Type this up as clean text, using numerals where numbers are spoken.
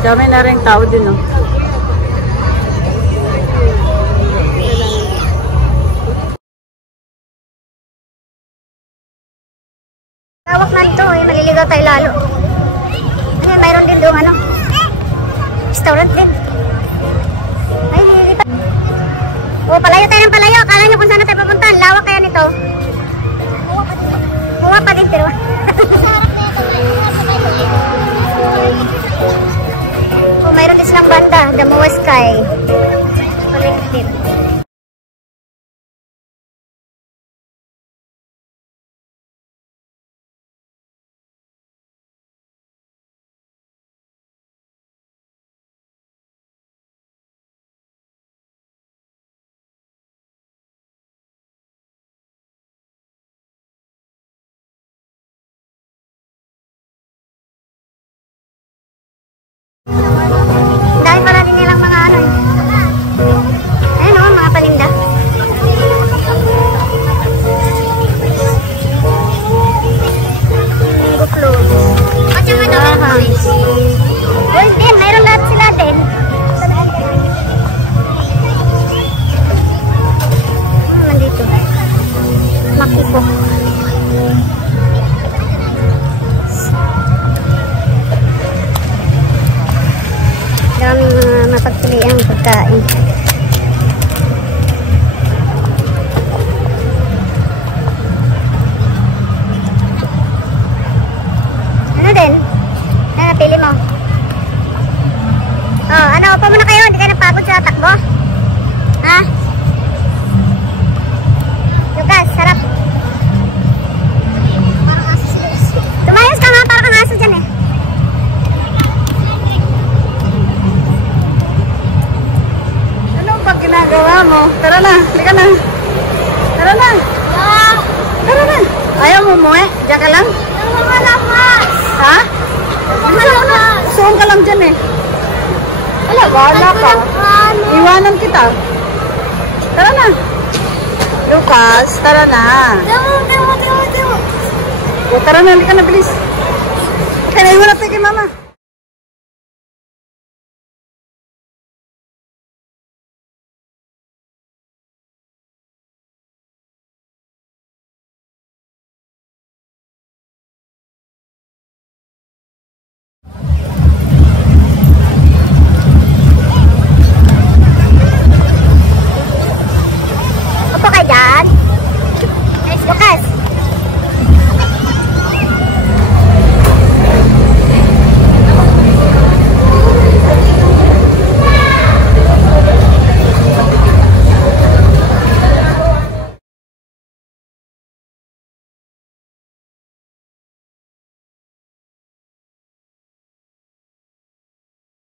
Dami na rin tao din, no? Tawak na ito eh, maliligaw tayo lalo. Ay, mayroon din doon ano, restaurant din. Ay, nililipat. O, palayo tayo ng palayo. Akala nyo kung saan tayo papuntahan. Lawak kaya nito. Muwa pa din, pero o, mayroon din silang banda, The Moa Sky. Collective. Dahil pala din nilang mga ano eh. Ayun o, mga paninda. Guflo. At yung ano, gold din, mayroon lahat sila din. Nandito. Makiko. Daming mapagpiliang pagkain. Ano din? Ano napili mo? Oh, ano? Upo muna kayo. Hindi kayo napagod sa takbo? Ha? Lucas, sarap. Tumayos ka nga. Parang kang aso dyan eh. Ginagawa mo. Tara na. Halika na. Tara na. Tara na. Ayaw mo umuwi? Diyan ka lang? Malakas. Ha? Malakas. Suong ka lang dyan eh. Wala, wala ka. Iwanan kita. Tara na. Lucas, tara na. Dewo. O, tara na. Halika na, bilis. Okay, naiwan natin kay mama.